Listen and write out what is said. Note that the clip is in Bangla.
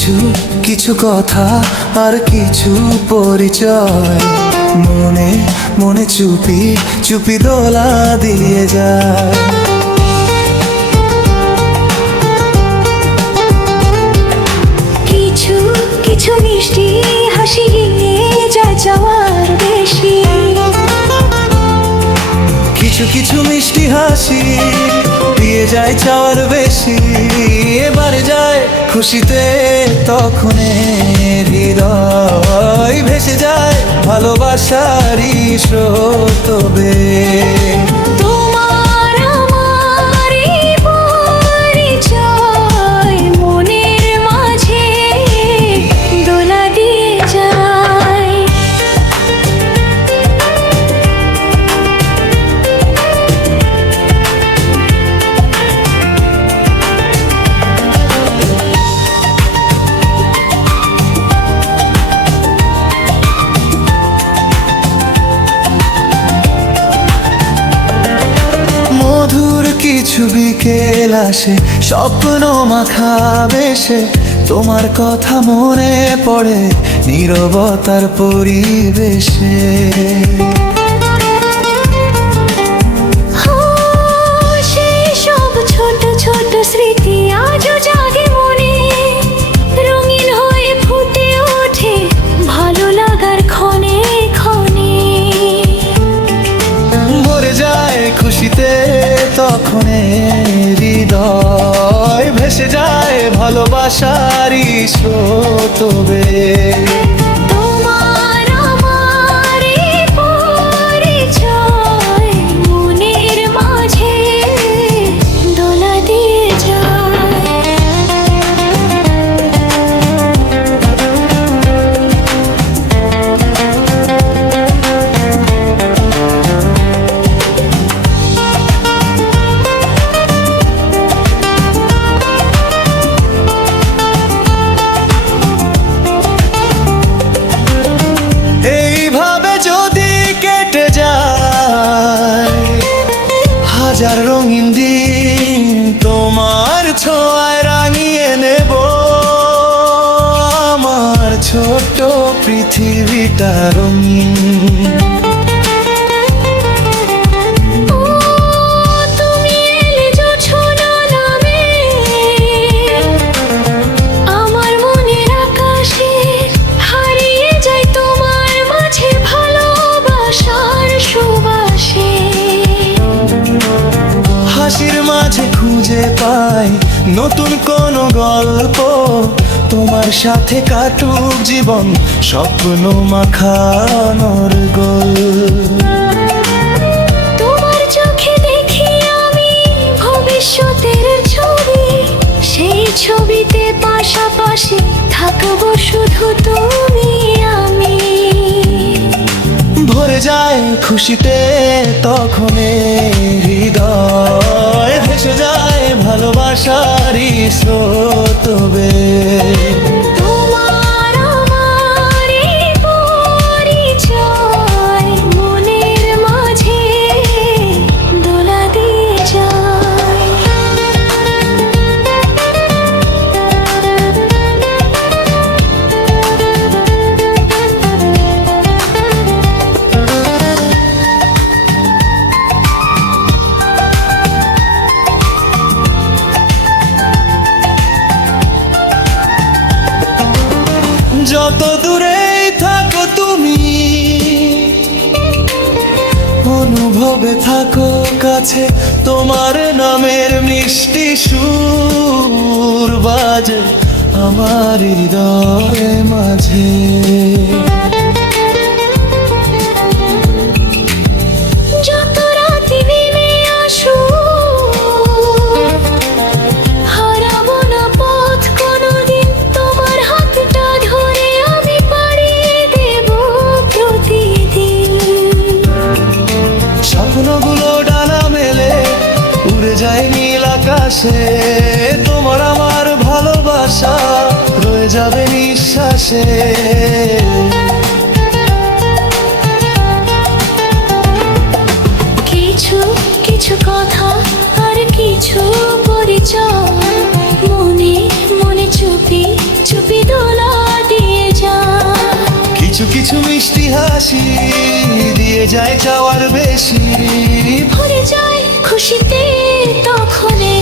কিছু কিছু কথা আর কিছু পরিচয় মনে মনে চুপি চুপি দোলা দিয়ে যায়। কিছু কিছু মিষ্টি হাসি নিয়ে যায় যাওয়ার বেশি। কিছু কিছু মিষ্টি হাসি দিয়ে যায় চাওয়ার বেশি। এবারে যায় খুশিতে তখন হৃদয় ভেসে যায় ভালোবাসারই স্রোতবে। তোমার আমার এই পরিচয় মনের মাঝে দোলা দিয়ে যায়। মধুর কিছু বিকেল আসে স্বপ্ন মাখা বেশে। তোমার কথা মনে পড়ে নীরবতার পরিবেশে। সেই সব ছোট ছোট স্মৃতি আজও জাগে মনে, রঙিন হয়ে ফুটে ওঠে ভালো লাগার ক্ষণে ক্ষণে। ভরে যায় খুশিতে তখন হৃদয় ভেসে যায় ভালোবাসারই স্রোতবে। তোমার আমার এই পরিচয় মনের মাঝে দোলা দিয়ে যায়। এইভাবে যদি কেটে যায় হাজার রঙিন দিন, তোমার ছোঁয়ায় রাঙিয়ে নেব আমার ছোট্ট পৃথিবীটা রঙিন। তুমি এলে জোছনা নামে আমার মনের আকাশে, হারিয়ে যায় তোমার মাঝে ভালোবাসার সুবাসে। হাসির মাঝে খুঁজে পাই নতুন কোনো গল্প, তোমার সাথে কাটুক জীবন স্বপ্ন মাখানোর গোল। তোমার চোখে দেখি আমি ভবিষ্যতের ছবি, সেই ছবিতে পাশাপাশি থাকবো শুধু তুমি আমি। ভরে যায় খুশিতে তখন হৃদয় ভেসে যায় ভালোবাসারই স্রোতবে। তোমার আমার এই পরিচয় মনের মাঝে দোলা দিয়ে যায়। যত দূরেই থাকো তুমি অনুভবে থাকো কাছে, তোমার নামের মিষ্টি সুর বাজে আমার হৃদয়ে মাঝে। যত রাতি নেমে আসুক হারাবো না পথ কোনোদিন, তোমার হাতটা ধরে আমি পাড়িয়ে দেব প্রতিদিন। স্বপ্নগুলো ডানা মেলে উড়ে যায় নীল আকাশে, তোমার আমার ভালোবাসা রয়ে যাবে নিঃশ্বাসে। কিছু কিছু কথা আর কিছু পরিচয় মনে মনে চুপি চুপি কিছু কিছু মিষ্টি হাসি দিয়ে যায় চাওয়ার বেশি। ভরে যায় খুশিতে তখনে